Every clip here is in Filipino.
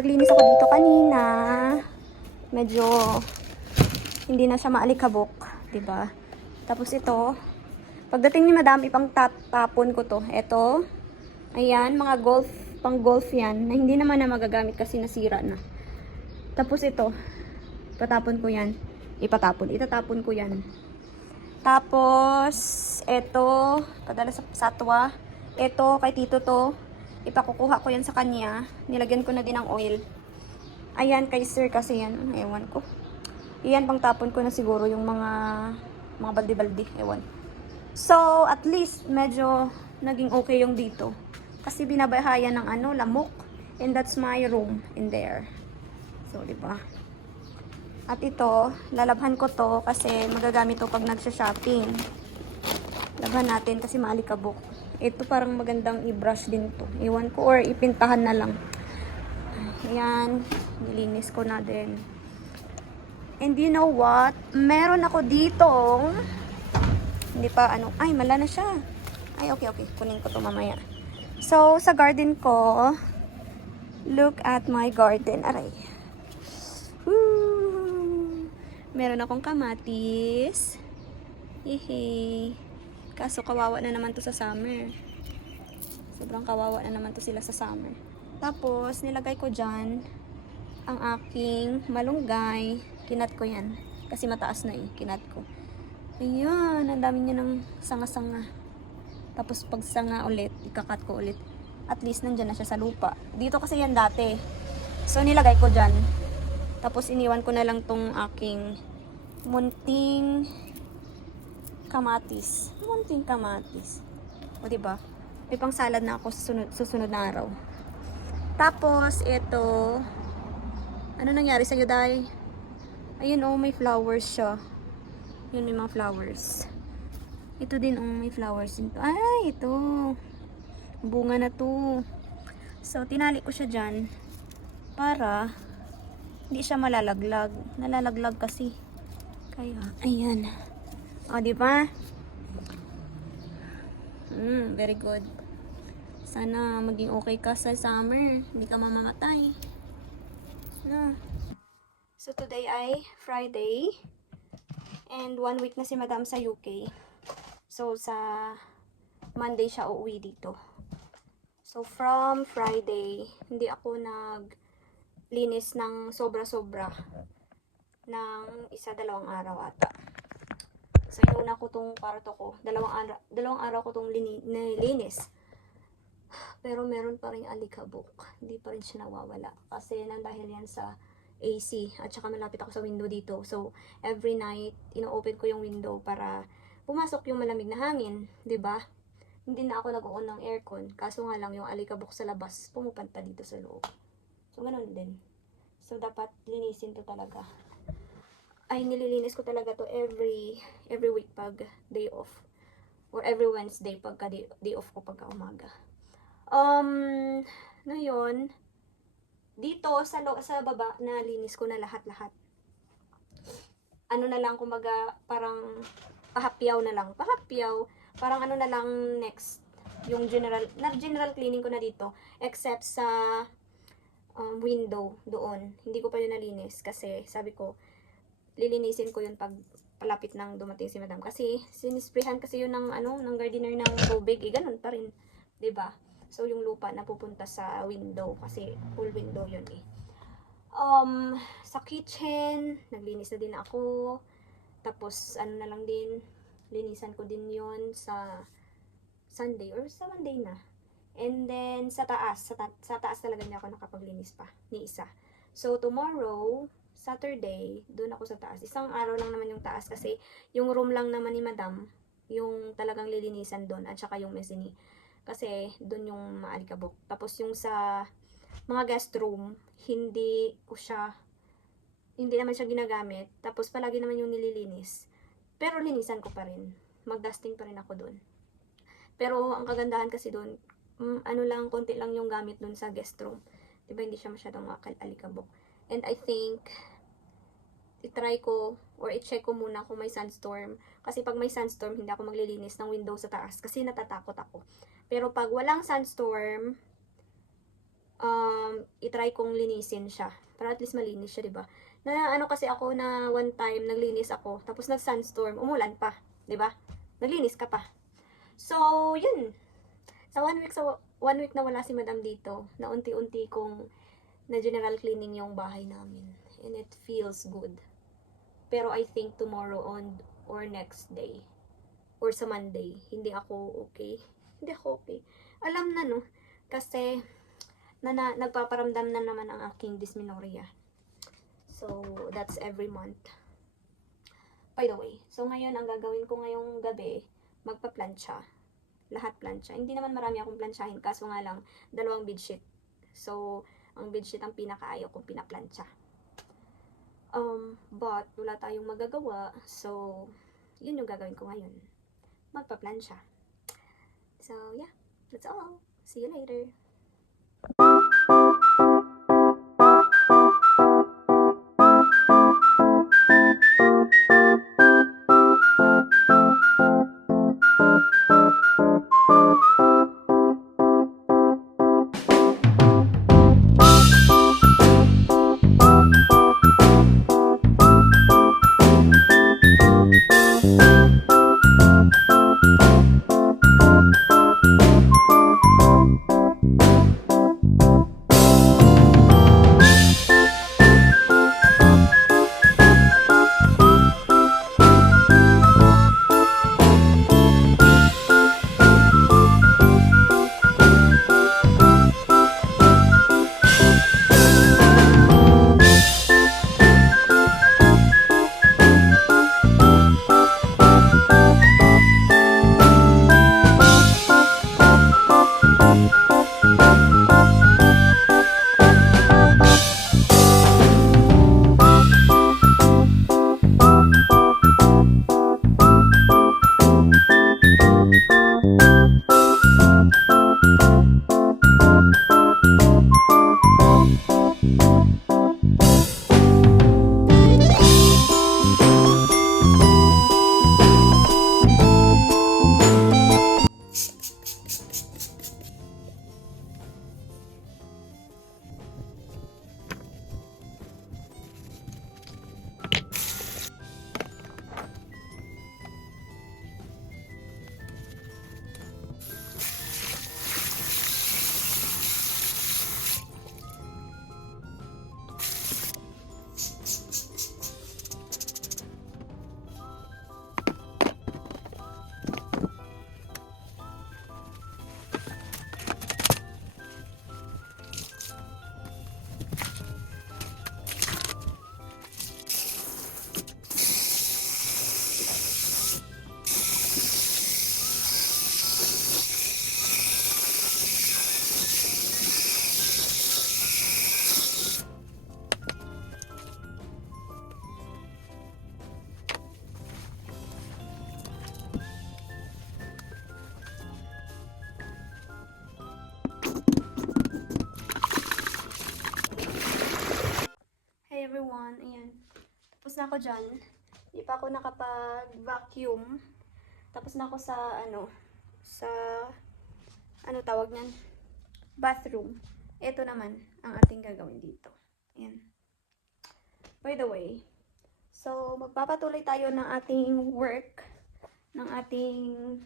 naglinis ako dito kanina. Medyo hindi na siya maalikabok, 'di ba? Tapos ito, pagdating ni Madam, ipang tatapon ko to. Ito, ayan, mga golf, pang golf yan, na hindi naman na magagamit kasi nasira na. Tapos ito, patapon ko yan. Itatapon ko yan. Tapos, ito, padala sa satwa. Ito, kay Tito to, ipakukuha ko yan sa kanya. Nilagyan ko na din ng oil. Ayan, kay Sir kasi yan. Ewan ko. Iyan, pang tapon ko na siguro yung mga baldi-baldi. Ewan. So, at least, medyo naging okay yung dito. Kasi binabahayan ng lamok. And that's my room in there. So, diba? At ito, lalabhan ko to kasi magagamit to pag nagsha-shopping. Labhan natin kasi maalikabok. Ito parang magandang i-brush din to. Iwan ko or ipintahan na lang. Ayan, nilinis ko na din. And you know what? Meron ako dito. Hindi pa ay mala na siya. Ay okay. Kunin ko to mamaya. So, sa garden ko, look at my garden. Aray. Woo! Meron akong kamatis. Hehe. Kaso kawawa na naman to sa summer. Sobrang kawawa na naman to sila sa summer. Tapos, nilagay ko dyan ang aking malunggay. Kinat ko yan. Kasi mataas na kinat ko. Ayan, ang dami niya ng sanga-sanga. Tapos pag sanga ulit, ikakat ko ulit. At least nandyan na siya sa lupa. Dito kasi yan dati. So nilagay ko dyan. Tapos iniwan ko na lang tong aking munting kamatis. Munting kamatis. O diba? May pang salad na ako sa susunod na araw. Tapos ito, ano nangyari sa'yo, Day? Ayun may flowers siya. Yun, may mga flowers. Ito din may flowers din to. Ay, ito. Bunga na to. So, tinali ko siya dyan para hindi siya malalaglag. Nalalaglag kasi. Kaya, ayan. O, di ba? Very good. Sana maging okay ka sa summer. Hindi ka mamamatay. Na. So, today ay Friday. And 1 week na si Madam sa UK. So, sa Monday siya uuwi dito. So, from Friday, hindi ako naglinis ng sobra-sobra ng 1-2 araw ata. So, iuna ko tong kwarto ko. Dalawang araw ko tong nilinis. Pero meron pa rin alikabok. Hindi pa rin siya nawawala. Kasi dahil yan sa AC. At saka malapit ako sa window dito. So, every night, ino-open ko yung window para pumasok yung malamig na hangin. 'Di ba? Hindi na ako nag-on ng aircon. Kaso nga lang, yung alikabok sa labas, pumupunta dito sa loob. So, ganun din. So, dapat linisin to talaga. Ay, nililinis ko talaga to every week pag day off. Or every Wednesday pagka day off ko pagka umaga. Ngayon, dito sa baba na linis ko na lahat-lahat. Ano na lang kumbaga parang pahapyaw na lang. Pahapyaw, parang na lang next yung general cleaning ko na dito except sa window doon. Hindi ko pa yun nalinis kasi sabi ko lilinisin ko yun pag palapit nang dumating si Madam kasi sinisprehan kasi yun ng gardener ng tubig, ganun pa rin, 'di ba? So, yung lupa na pupunta sa window kasi full window yun sa kitchen, naglinis na din ako. Tapos, na lang din, linisan ko din yun sa Sunday or sa Monday na. And then, sa taas talaga niya ako nakapaglinis pa, ni isa. So, tomorrow, Saturday, doon ako sa taas. Isang araw lang naman yung taas kasi yung room lang naman ni Madam, yung talagang lilinisan doon at saka yung mezzanine. Kasi doon yung maalikabok. Tapos yung sa mga guest room, hindi naman siya ginagamit. Tapos palagi naman yung nililinis. Pero linisan ko pa rin. Mag-dusting pa rin ako doon. Pero ang kagandahan kasi doon, konti lang yung gamit doon sa guest room. Diba hindi siya masyadong alikabok. And I think, i-try ko or i-check ko muna kung may sandstorm. Kasi pag may sandstorm, hindi ako maglilinis ng window sa taas kasi natatakot ako. Pero pag walang sandstorm, itry kong linisin siya. Para at least malinis siya, diba? Na ano kasi ako na one time naglinis ako, tapos nag-sunstorm, umulan pa, diba? Naglinis ka pa. So, yun. Sa 1 week na wala si madam dito, na unti-unti kong na general cleaning yung bahay namin. And it feels good. Pero I think tomorrow on or next day or sa Monday, hindi ako okay. Hindi ako okay. Alam na, no? Kasi nagpaparamdam na naman ang aking dysmenorrhea. So, that's every month. By the way, so ngayon, ang gagawin ko ngayong gabi, magpa-plancha. Lahat plancha. Hindi naman marami akong planchahin, kaso nga lang, 2 bedsheet. So, ang bedsheet ang pinakaayaw kong pinaplancha. But, wala tayong magagawa. So, yun yung gagawin ko ngayon. Magpa-plancha. So, yeah. That's all. See you later. Everyone, ayan. Tapos na ako dyan. Hindi pa ako nakapag-vacuum. Tapos na ako sa, ano tawag niyan? Bathroom. Ito naman, ang ating gagawin dito. Ayan. By the way, so, magpapatuloy tayo ng ating work, ng ating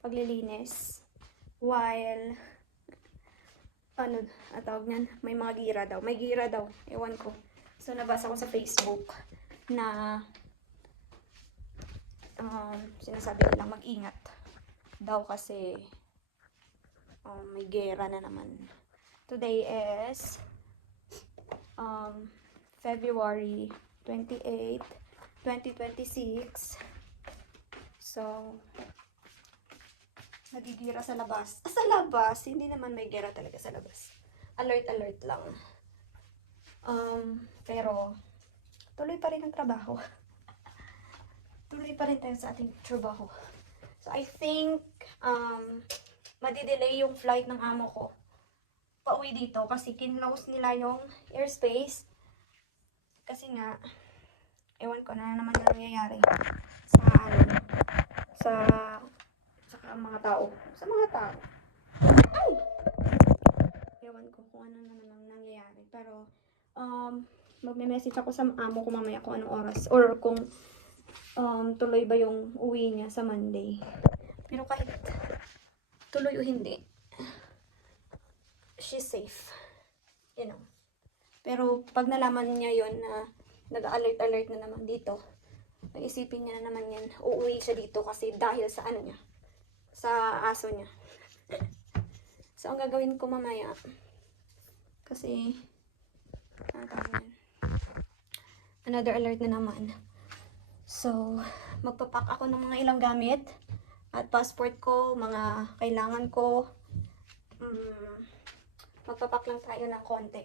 paglilinis, while, tawag niyan? May mga gira daw. May gira daw. Ewan ko. So, nabasa ko sa Facebook na sinasabi nilang mag-ingat daw kasi may gera na naman. Today is February 28, 2026. So, nagigira sa labas. Sa labas, hindi naman may gera talaga sa labas. Alert lang. Pero, tuloy pa rin ang trabaho. Tuloy pa rin tayo sa ating trabaho. So, I think, madidelay yung flight ng amo ko pauwi dito kasi kinlose nila yung airspace. Kasi nga, ewan ko na naman na nangyayari sa mga tao. Sa mga tao. Ay! Ewan ko kung ano Pero, magme-message ako sa amo ko mamaya kung anong oras. Or kung tuloy ba yung uwi niya sa Monday. Pero kahit tuloy o hindi, she's safe. You know. Pero pag nalaman niya yon na nag-alert-alert na naman dito, mag-isipin niya na naman yan, uuwi siya dito kasi dahil sa ano niya, sa aso niya. So, ang gagawin ko mamaya, kasi, another alert na naman. So, magpapak ako ng mga ilang gamit, at passport ko, mga kailangan ko, magpapak lang tayo ng konti.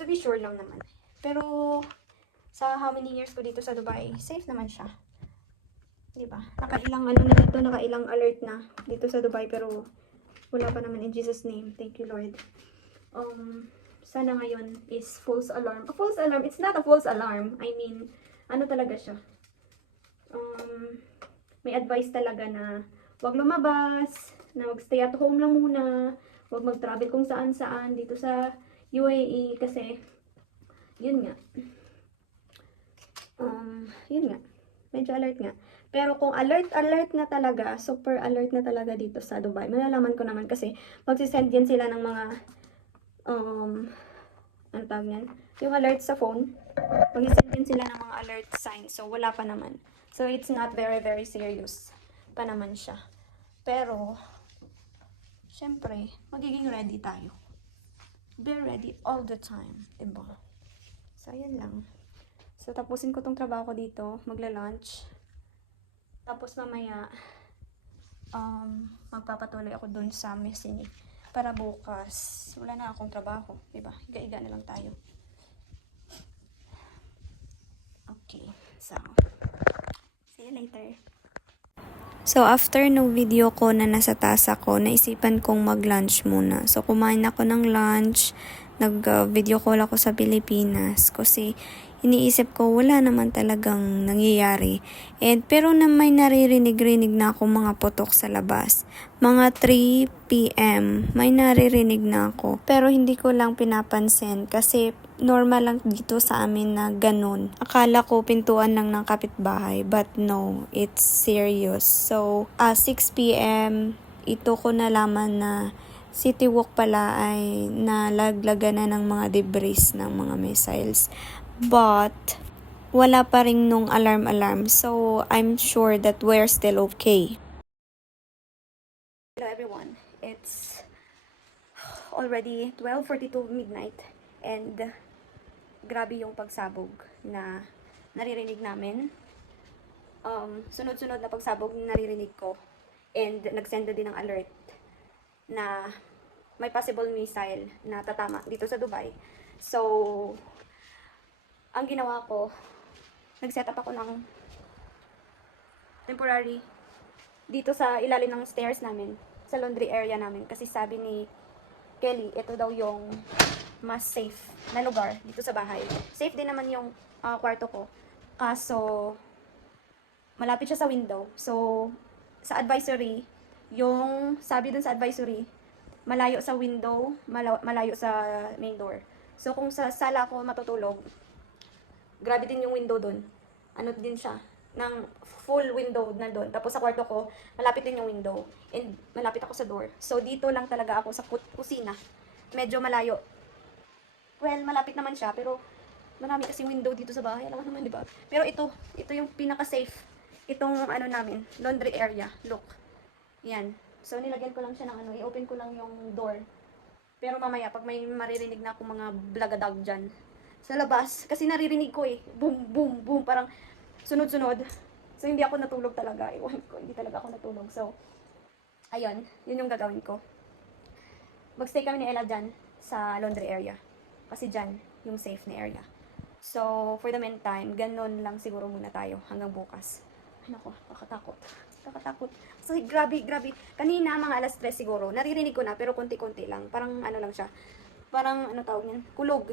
To be sure lang naman. Pero, sa how many years ko dito sa Dubai, safe naman siya. Diba? Nakailang ano na dito, nakailang alert na dito sa Dubai, pero wala pa naman in Jesus name. Thank you, Lord. Sana ngayon is false alarm. A false alarm, it's not a false alarm. I mean, ano talaga siya? May advice talaga na wag lumabas, na mag-stay at home lang muna, wag mag-travel kung saan-saan dito sa UAE kasi yun nga. Yun nga. Medyo alert nga. Pero kung alert na talaga, super alert na talaga dito sa Dubai, malalaman ko naman kasi magsisend yan sila ng mga, ano tawag yan? Yung alert sa phone, magsisend din sila ng mga alert signs. So, wala pa naman. So, it's not very, very serious pa naman siya. Pero, syempre, magiging ready tayo. Be ready all the time. Diba? So, ayan lang. So, tapusin ko tong trabaho ko dito. Magla-lunch. Tapos mamaya, magpapatuloy ako dun sa Messini. Para bukas, wala na akong trabaho. Diba? Higa-higa na lang tayo. Okay. So, see you later. So, after no video ko na nasa taas ako, naisipan kong mag-lunch muna. So, kumain ako ng lunch. Nag-video call ako sa Pilipinas. Kasi, iniisip ko, wala naman talagang nangyayari. Pero na may naririnig-rinig na ako mga putok sa labas. Mga 3 p.m. may naririnig na ako. Pero hindi ko lang pinapansin kasi normal lang dito sa amin na ganun. Akala ko pintuan lang ng kapitbahay. But no, it's serious. So, 6 p.m. ito ko nalaman na City Walk pala ay nalaglagan na ng mga debris ng mga missiles. But, wala pa rin nung alarm. So, I'm sure that we're still okay. Hello everyone. It's already 12:42 midnight. And, grabe yung pagsabog na naririnig namin. Sunod-sunod na pagsabog na naririnig ko. And, nagsend din ng alert na may possible missile na tatama dito sa Dubai. So, ang ginawa ko, nag-set up ako ng temporary dito sa ilalim ng stairs namin, sa laundry area namin. Kasi sabi ni Kelly, ito daw yung mas safe na lugar dito sa bahay. Safe din naman yung kwarto ko. Kaso, malapit siya sa window. So, sa advisory, yung sabi dun sa advisory, malayo sa window, malayo sa main door. So, kung sa sala ako matutulog, grabe din yung window doon. Ano din siya, ng full window na doon. Tapos sa kwarto ko, malapit din yung window. And malapit ako sa door. So dito lang talaga ako sa kusina. Medyo malayo. Well, malapit naman siya, pero marami kasing window dito sa bahay. Alam mo naman, di ba? Pero ito yung pinaka-safe. Itong ano namin, laundry area. Look. Yan. So nilagyan ko lang siya ng i-open ko lang yung door. Pero mamaya, pag may maririnig na akong mga blagadag dyan, sa labas, kasi naririnig ko boom, boom, boom, parang sunod-sunod. So, hindi ako natulog talaga. Iwan ko, hindi talaga ako natulog. So, ayun, yun yung gagawin ko. Magstay kami ni Ella dyan sa laundry area. Kasi dyan, yung safe na area. So, for the meantime, ganun lang siguro muna tayo hanggang bukas. Ay, nako, kakatakot. So, grabe. Kanina, mga alas 3 siguro, naririnig ko na, pero konti-konti lang. Parang ano lang siya. Parang, ano tawag niyan? Kulog.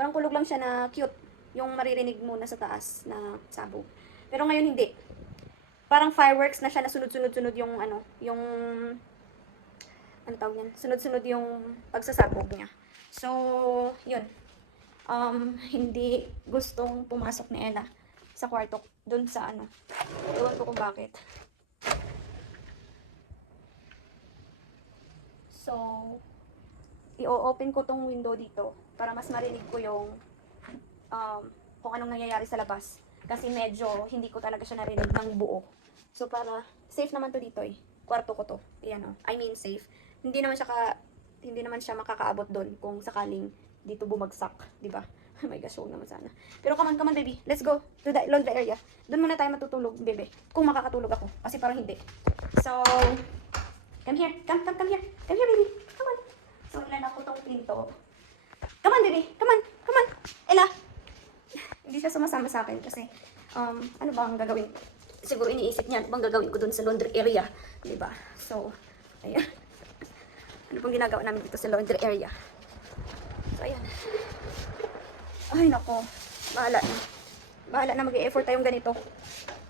Parang kulog lang siya na cute. Yung maririnig muna sa taas na sabog. Pero ngayon hindi. Parang fireworks na siya na sunod-sunod yung ano tawag yan, sunod-sunod yung pagsasabog niya. So, yun. Hindi gustong pumasok ni Ella sa kwarto dun sa ano. Ewan ko kung bakit. So, i-open ko tong window dito para mas marinig ko yung kung anong nangyayari sa labas. Kasi medyo hindi ko talaga siya narinig ng buo. So, para safe naman to dito eh. Kwarto ko to. Ayan o. I mean safe. Hindi naman siya makakaabot doon kung sakaling dito bumagsak, di ba? Oh my gosh, huwag naman sana. Pero come on baby. Let's go to the laundry area. Doon muna tayo matutulog, baby. Kung makakatulog ako. Kasi parang hindi. So, come here. Come here. Come here, baby. Come on. So, ilan ako tong pinto. Come on, baby. Come on. Come on. Ella. Hindi siya sumasama sa akin kasi, ano ba ang gagawin? Siguro iniisip niya, ano bang gagawin ko dun sa laundry area? Diba? So, ayan. Ano pong ginagawa namin dito sa laundry area? So, ayan. Ay, nako. Bahala na. Bahala na mag-e-effort tayong ganito.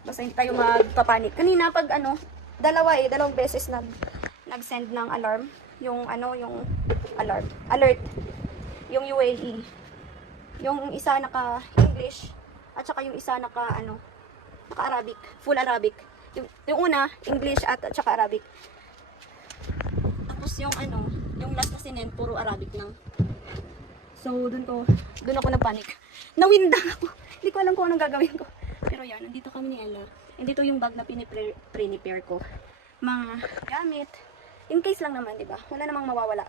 Basta hindi tayo magpapanik. Kanina pag dalawang beses nag-send ng alarm. Yung alarm. Alert. Yung UAE. Yung isa naka-English. At saka yung isa naka-Arabic. Full Arabic. Yung una, English at saka Arabic. Tapos yung last na sinend, puro Arabic lang. So, doon ako nagpanik. Nawindang ako. Hindi ko alam kung anong gagawin ko. Pero yan, nandito kami ni Ella. And dito yung bag na prepare ko. Mga gamit. In case lang naman, diba? Wala namang mawawala.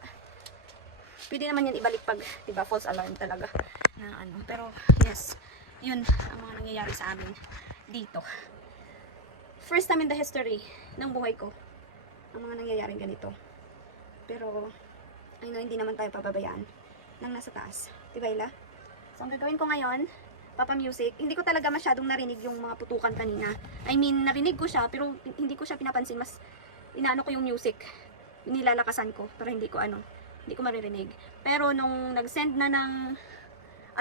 Pwede naman yan ibalik pag, diba, false alarm talaga. Pero, yes. Yun ang mga nangyayari sa amin dito. First time in the history ng buhay ko ang mga nangyayaring ganito. Pero, I know, hindi naman tayo pababayaan ng nasa taas. Diba, Ella? So, ang gagawin ko ngayon, Papa Music, hindi ko talaga masyadong narinig yung mga putukan kanina. I mean, narinig ko siya, pero hindi ko siya pinapansin. Mas, inaano ko yung music. Nilalakasan ko, para hindi ko maririnig. Pero, nung nag-send na ng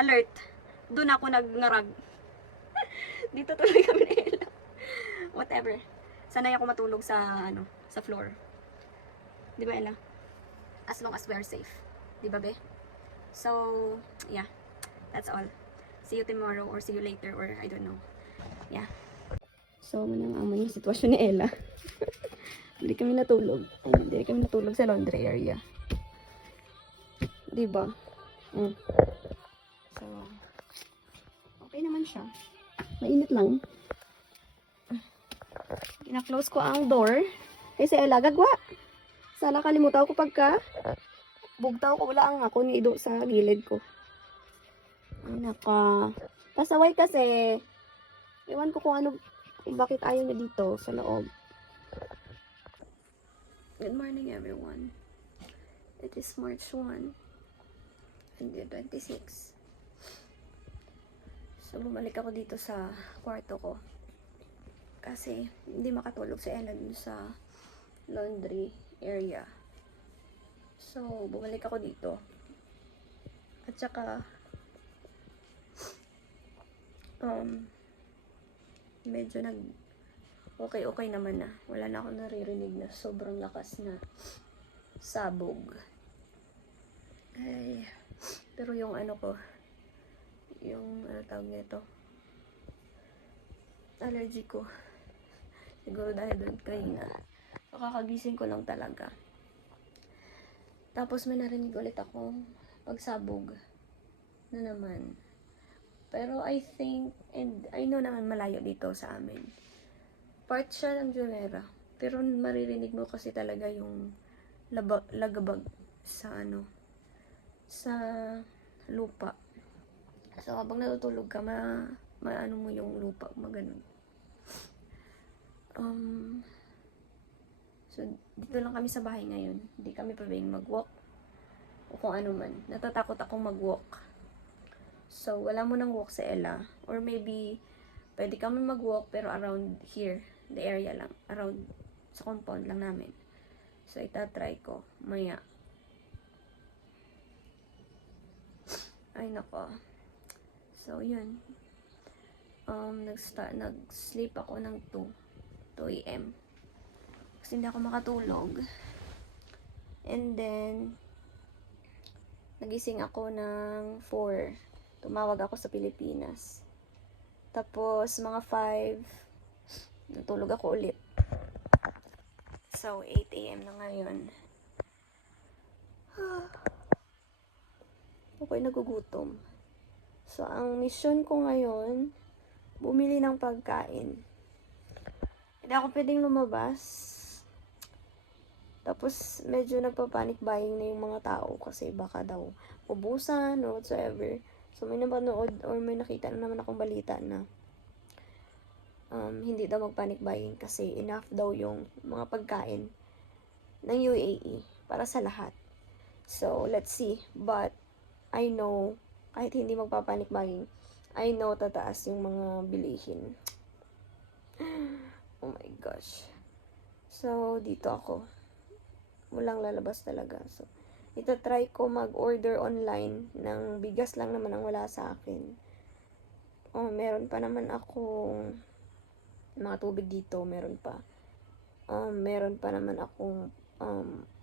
alert, doon ako nagngarag. Dito tuloy kami ni Ella. Whatever. Sanay ako matulog sa, sa floor. Diba, Ella? As long as we are safe. Diba, be? So, yeah. That's all. See you tomorrow or see you later or I don't know. Yeah. So, manang-aman yung sitwasyon ni Ella. Hindi kami natulog. Ay, hindi kami natulog sa laundry area. Diba? So, okay naman siya. Mainit lang. Kina-close ko ang door. Kasi Ella, gagwa. Sana kalimutan ko pagka bugtaw ko wala ang ako ni Ido sa gilid ko. Ay, naka. Pasaway kasi. Iwan ko kung bakit ayaw niya dito sa loob. Good morning, everyone. It is March 1, 2026. So, bumalik ako dito sa kwarto ko. Kasi, hindi makatulog si Ella dun sa laundry area. So, bumalik ako dito. At saka, medyo okay naman na. Wala na ako naririnig na sobrang lakas na sabog. Ay, pero yung yung tawag nito, allergy ko. Siguro dahil doon kanina. Makakagising ko lang talaga. Tapos may narinig ulit akong pagsabog na naman. Pero I think, and I know naman malayo dito sa amin. Part siya ng Jumeirah. Pero maririnig mo kasi talaga yung lagabag sa sa lupa. So habang natutulog ka, maano mo yung lupa, maganon. So dito lang kami sa bahay ngayon. Hindi kami pwedeng mag-walk o kung ano man. Natatakot akong mag-walk. So, wala mo nang walk sa Ella. Or maybe, pwede kami mag-walk pero around here, the area lang. Around sa compound lang namin. So, itatry ko. Maya. Ay, nako. So, yun. Nag-sleep ako ng 2 a.m. Kasi hindi ako makatulog. And then, nagising ako ng 4. Tumawag ako sa Pilipinas. Tapos, mga 5, natulog ako ulit. So, 8 a.m. na ngayon. Ako'y nagugutom. So, ang mission ko ngayon, bumili ng pagkain. Hindi ako pwedeng lumabas. Tapos, medyo nagpa-panic buying na yung mga tao kasi baka daw ubusan or whatsoever. So, may napanood or may nakita na naman akong balita na hindi daw mag-panic buying kasi enough daw yung mga pagkain ng UAE para sa lahat. So, let's see. But, I know, kahit hindi magpa-panic buying, I know tataas yung mga bilihin. Oh my gosh. So, dito ako. Walang lalabas talaga. So, itatry ko mag-order online ng bigas lang naman ang wala sa akin. Oh, meron pa naman akong mga tubig dito. Meron pa. Meron pa naman akong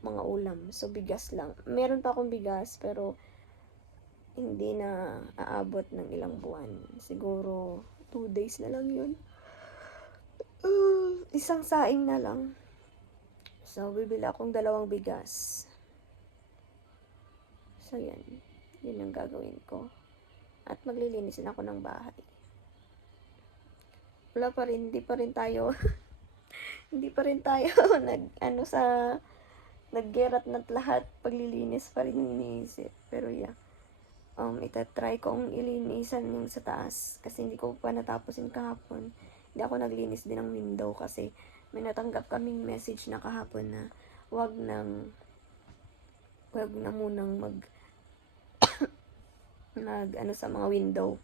mga ulam. So, bigas lang. Meron pa akong bigas, pero hindi na aabot ng ilang buwan. Siguro, 2 days na lang yun. Isang saing na lang. So, bibili akong 2 bigas. So, yan. Yun ang gagawin ko. At maglilinisin ako ng bahay. Wala pa rin, hindi pa rin tayo hindi pa rin tayo naggerat na lahat. Paglilinis pa rin iniisip. Pero yeah. Itatry kong ilinisan yung sa taas. Kasi hindi ko pa natapos yung kahapon. Hindi ako naglinis din ng window kasi may natanggap kaming message na kahapon na wag na munang mag sa mga window.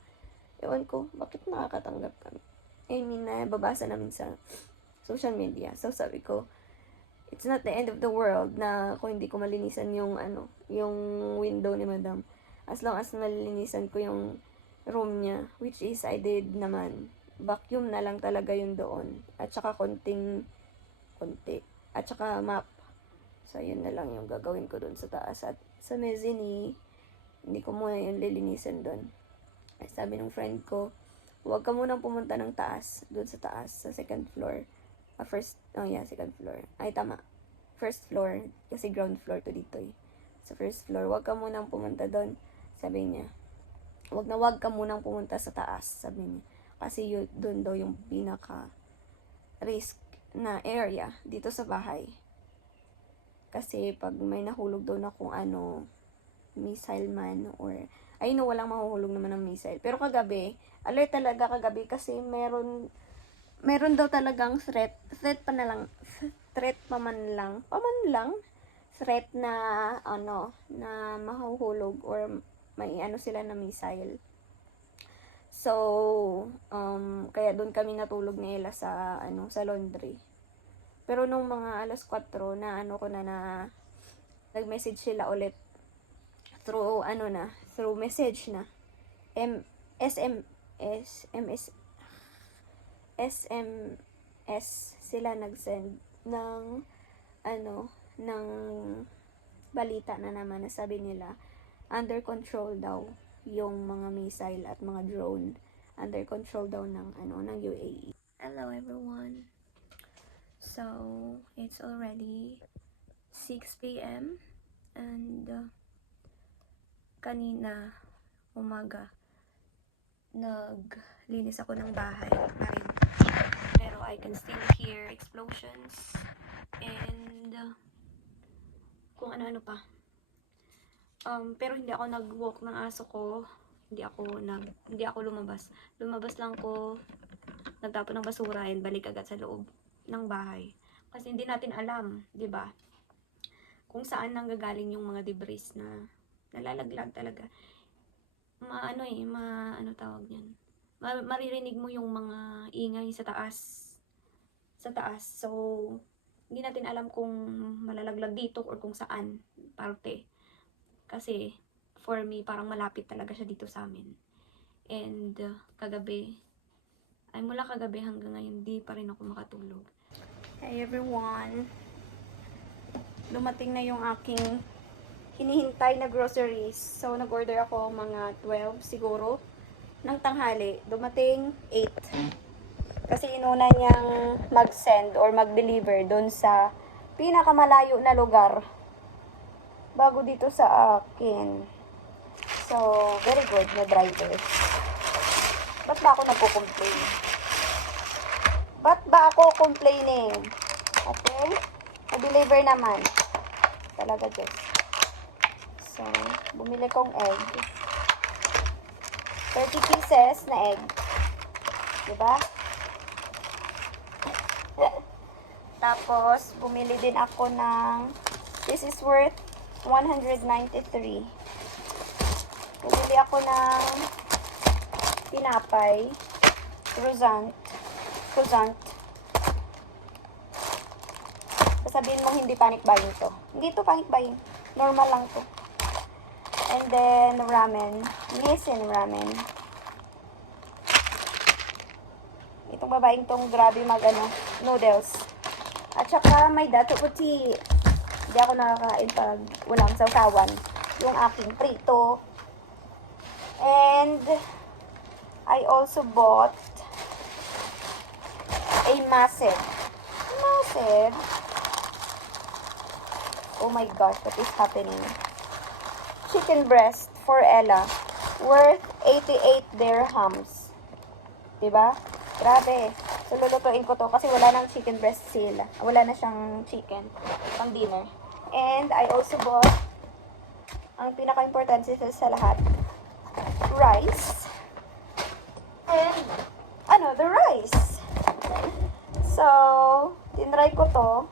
Ewan ko, bakit nakakatanggap kami? I mean, babasa namin sa social media. So, sabi ko, it's not the end of the world na kung hindi ko malinisan yung window ni madam. As long as malinisan ko yung room niya, which is I did naman. Vacuum na lang talaga yun doon. At saka konti. At saka map. So, yun na lang yung gagawin ko doon sa taas. At sa mezzanine, hindi ko muna yung lilinisan doon. Ay, sabi ng friend ko, huwag ka munang pumunta ng taas. Doon sa taas, sa second floor. Second floor. Ay, tama. First floor. Kasi ground floor to dito eh. Sa first floor, huwag ka munang pumunta doon. Sabi niya, huwag ka munang pumunta sa taas. Sabi niya. Kasi doon daw yung pinaka-risk na area dito sa bahay. Kasi pag may nahulog daw na kung missile man or walang mahuhulog naman ng missile. Pero kagabi, alert talaga kagabi kasi meron daw talagang threat pa man lang, threat na na mahuhulog or may sila na missile. So, kaya doon kami natulog ni Ella sa laundry. Pero nung mga 4:00 na nag-message sila ulit through message na SMS sila nag-send ng ng balita na naman na sabi nila under control daw yung mga missile at mga drone. Under control daw ng UAE. Hello everyone. So, it's already 6 p.m. and kanina umaga naglinis ako ng bahay pa rin. Pero I can still hear explosions and kung ano-ano pa. Pero hindi ako nag-walk ng aso ko. Hindi ako lumabas. Lumabas lang ko, nagtapon ng basura and balik agad sa loob ng bahay. Kasi hindi natin alam, 'di ba? Kung saan nanggagaling yung mga debris na nalalaglag talaga. Tawag niyan? Maririnig mo yung mga ingay sa taas. So, hindi natin alam kung malalaglag dito or kung saan parte. Kasi, for me, parang malapit talaga siya dito sa amin. And, mula kagabi hanggang ngayon, di pa rin ako makatulog. Hey everyone! dumating na yung aking hinihintay na groceries. So, nag-order ako mga 12 siguro ng tanghali. Dumating 8. Kasi inuna niyang mag-send or mag-deliver doon sa pinakamalayo na lugar bago dito sa akin. So, very good na driver. Ba't ba ako nagko-complain? Ba't ba ako complaining? Okay? Na-deliver naman. Talaga, Diyos. So, bumili kong egg. 30 pieces na egg. Diba? Tapos, bumili din ako ng, this is worth 193. Bumili ako ng pinapay, croissant. Sasabihin mo hindi panic buying to. Hindi to panic buying. Normal lang to. And then, ramen. Nissin ramen. Itong babaeng tong grabe noodles. At saka may dato puti. Hindi ako nakakain pag walang sawsawan. Yung aking prito. And I also bought a massive. Oh my gosh, what is happening? Chicken breast for Ella. Worth 88 dirhams. Diba? Grabe. So, lulutuin ko to kasi wala nang chicken breast sila. Wala na siyang chicken pang dinner. And I also bought ang pinaka-importante sa lahat, rice. And another rice. So, tinry ko to.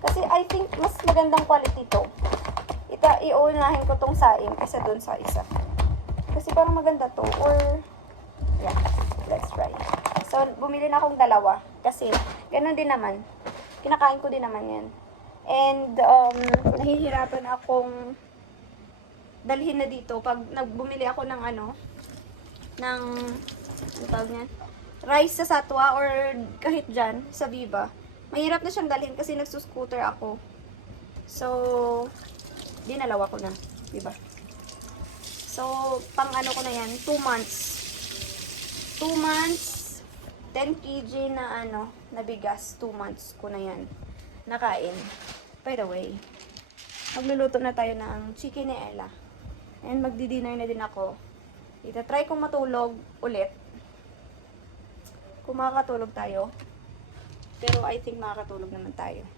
Kasi I think mas magandang quality to. Iunahin ko tong saing kaysa dun sa isa. Kasi parang maganda to. Or, yeah, let's try. So, bumili na akong dalawa. Kasi, ganun din naman. Kinakain ko din naman yan. And, nahihirapan akong dalhin na dito. Pag nagbumili ako ng ng tawag niyan? Rice sa Satwa or kahit dyan, sa Viva. Mahirap na siyang dalhin kasi nagsuscooter ako. So, dinalawa ko na. Diba? So, pang ko na yan, 2 months. 2 months, 10 kg na na bigas. 2 months ko na yan. Nakain. By the way, magluluto na tayo ng chicken ni Ella. And magdi-dinner na din ako. Ita-try kong matulog ulit. Kung makakatulog tayo. Pero I think makakatulog naman tayo.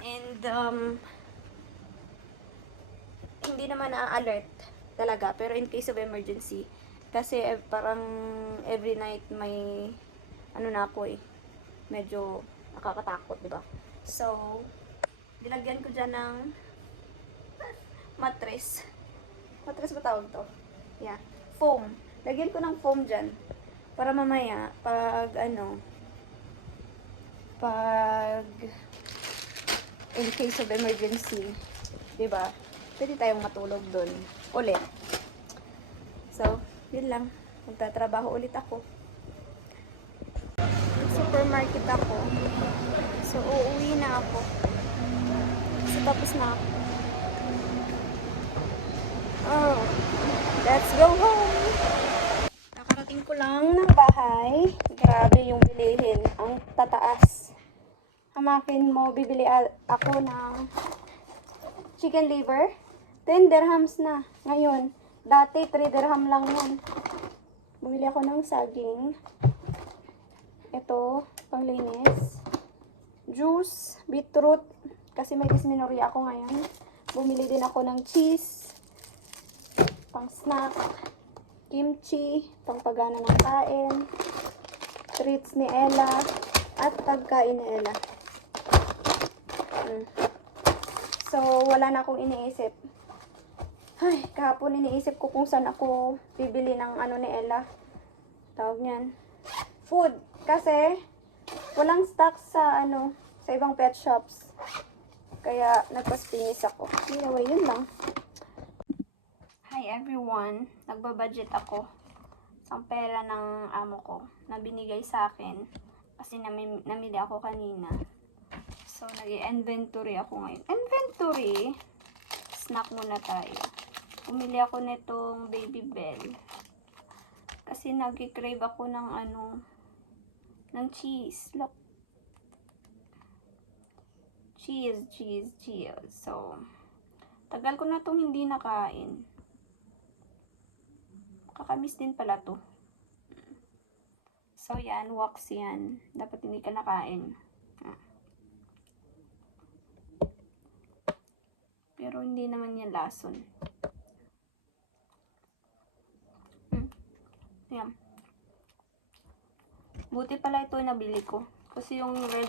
And, hindi naman na-alert talaga. Pero in case of emergency, kasi parang every night may, na ako medyo nakakatakot, diba? So, dilagyan ko dyan ng mattress. Mattress ba tawag to? Yeah. Foam. Lagyan ko ng foam dyan. Para mamaya, pag in case of emergency, diba? Pwede tayong matulog dun. Ulit. So, yun lang. Magtatrabaho ulit ako. Supermarket ako. So, uuwi na ako. So, tapos na ako. Oh, let's go home! Nakarating ko lang ng bahay. Grabe yung bilihin. Ang tataas. Hamakin mo, bibili ako ng chicken liver. 10 dirhams na. Ngayon, dati 3 dirham lang yan. Bumili ako ng saging. Ito, panglinis. Juice, beetroot. Kasi may dysmenorrhea ako ngayon. Bumili din ako ng cheese. Pang snack. Kimchi. Pang pagana ng kain. Treats ni Ella. At pagkain ni Ella. So, wala na akong iniisip. Ay, kahapon iniisip ko kung saan ako bibili ng ni Ella. Tawag niyan. Food. Kasi, walang stock sa sa ibang pet shops. Kaya, nagpaspinis ako. Anyway, yun lang. Hi everyone. Nagbabudget ako sa pera ng amo ko na binigay sa akin. Kasi namili ako kanina. So, nag-inventory ako ngayon. Inventory? Snack muna tayo. Pumili ako nitong Baby Bell. Kasi nag-crave ako ng ng cheese. Look. Cheese. So, tagal ko na itong hindi nakain. Kakamiss din pala to. So, yan. Wax yan. Dapat hindi ka nakain. Pero hindi naman yan lason. Yan. Buti pala ito nabili ko. Kasi yung red,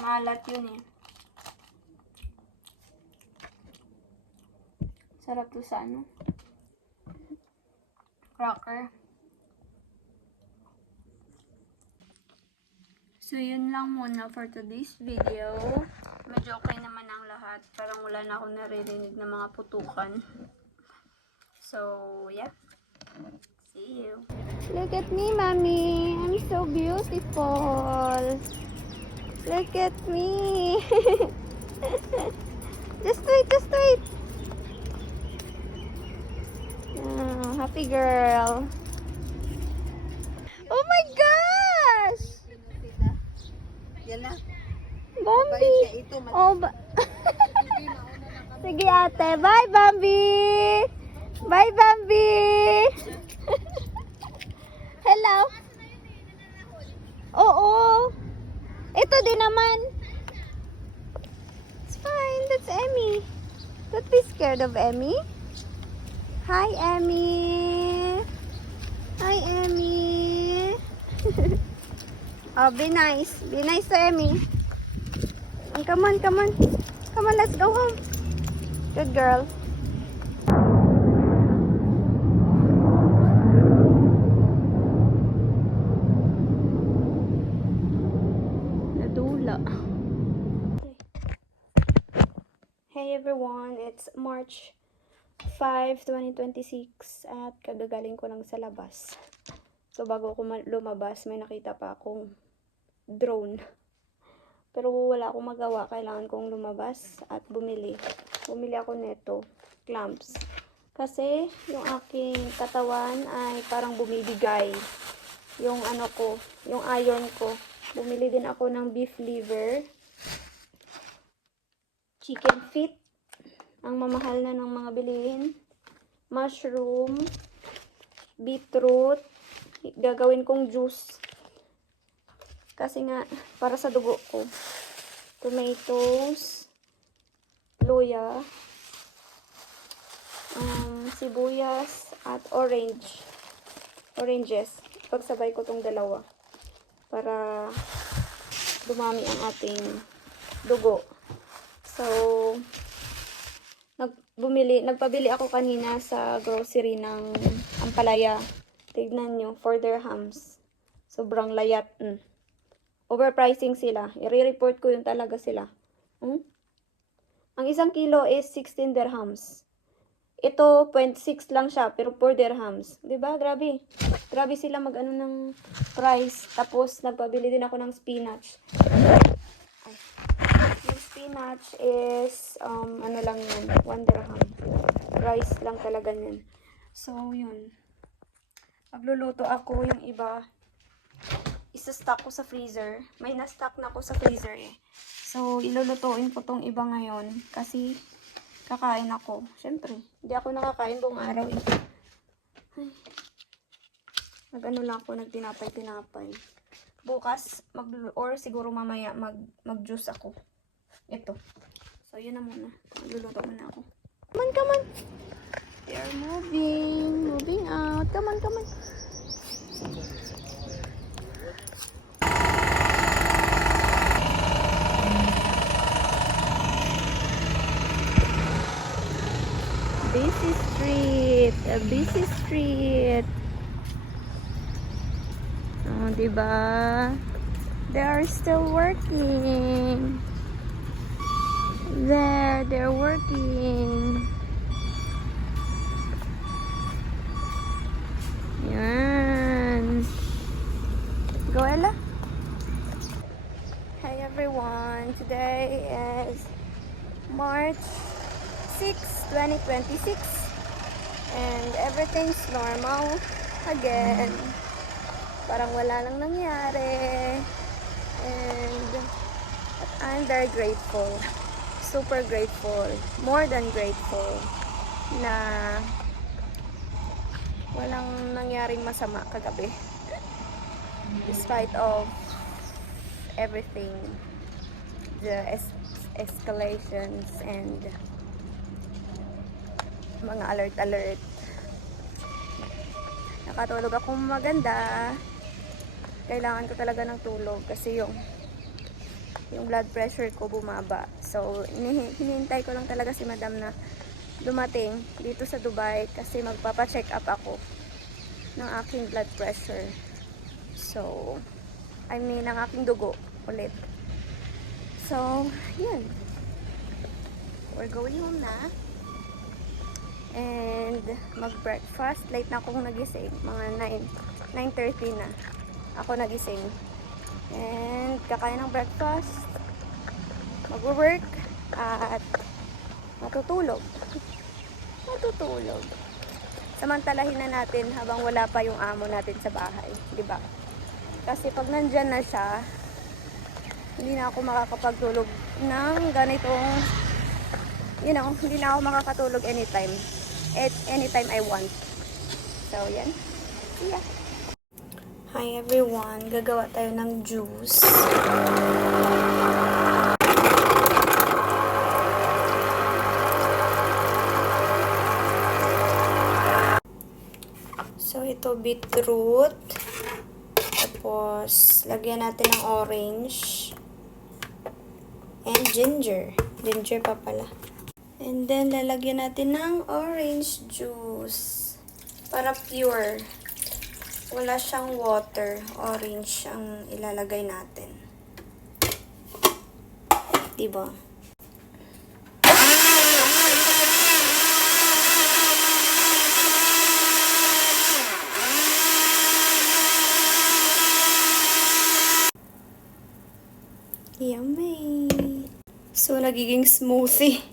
malat yun eh. Sarap to sa cracker. So, yun lang muna for today's video. Medyo okay naman ang lahat. Parang wala na akong naririnig na mga putukan. So, yeah. See you. Look at me, mommy. I'm so beautiful. Look at me. Just wait. Oh, happy girl. Oh my gosh! Yan na. Bambi! Oh, sige ate. Bye, Bambi! Bye, Bambi! Hello? Oo. Ito din naman. It's fine. That's Emmy. Don't be scared of Emmy. Hi, Emmy. Hi, Emmy. Oh, be nice. Be nice to Emmy. Oh, come on. Come on, let's go home. Good girl. Nadula. Hey everyone, it's March 5, 2026 at kagagaling ko lang sa labas. So bago ako lumabas, may nakita pa akong drone. Pero wala akong magawa, kailangan kong lumabas at bumili. Bumili ako nito, clamps. Kasi yung aking katawan ay parang bumibigay. Yung yung iron ko. Bumili din ako ng beef liver, chicken feet, ang mamahal na ng mga bilihin, mushroom, beetroot, gagawin kong juice. Kasi nga, para sa dugo ko. Tomatoes, luya, sibuyas, at oranges. Pagsabay ko tong dalawa para dumami ang ating dugo. So, nagpabili ako kanina sa grocery ng ampalaya. Tignan nyo, 4 dirhams. Sobrang layat. Overpricing sila. I-report ko yun talaga sila. Ang isang kilo is 16 dirhams. Ito, 0.6 lang siya, pero 4 dirhams. Diba? Grabe. Grabe sila mag-ano ng price. Tapos, nagpabili din ako ng spinach. Yung spinach is, ano lang yun, 1 dirham. Rice lang talaga yun. So, yun. Magluluto ako yung iba. Isa-stock ko sa freezer. May na-stock na ako sa freezer eh. So, ilulutuin ko tong iba ngayon. Kasi, kakain ako. Siyempre, hindi ako nakakain buong araw eh. Ay. Nag-ano lang ako, nagtinapay-tinapay. Bukas, or siguro mamaya, mag-juice ako. Ito. So, yun na muna. Magluluto muna ako. Come on. They are moving. Moving out. Come on. Busy street. Oh, diba? They are still working. They're working. Yan. Go, Ella. Hi, everyone. 2026. And everything's normal again. Parang wala nang nangyari. And I'm very grateful. Super grateful. More than grateful na walang nangyaring masama kagabi. Despite of everything, the escalations and mga alert. Nakatulog akong maganda. Kailangan ko talaga ng tulog kasi yung blood pressure ko bumaba. So, hinihintay ko lang talaga si madam na dumating dito sa Dubai kasi magpapa-check up ako ng aking blood pressure. So, ang aking dugo ulit. So, yun. We're going home na. And mag-breakfast. Late na akong nagising. Mga 9:30 na ako nagising. And kakain ng breakfast. Mag-work. At matutulog. Samantalahin na natin habang wala pa yung amo natin sa bahay. Diba? Kasi pag nandyan na siya, hindi na ako makakapagtulog ng ganitong, hindi na ako makakatulog anytime. At anytime I want. So, yan. Yeah. Hi everyone. Gagawa tayo ng juice. So, ito beetroot. Tapos, lagyan natin ng orange. And ginger. Ginger pa pala. And then, lalagyan natin ng orange juice. Para pure. Wala siyang water. Orange ang ilalagay natin. Diba? Yummy! So, nagiging smoothie.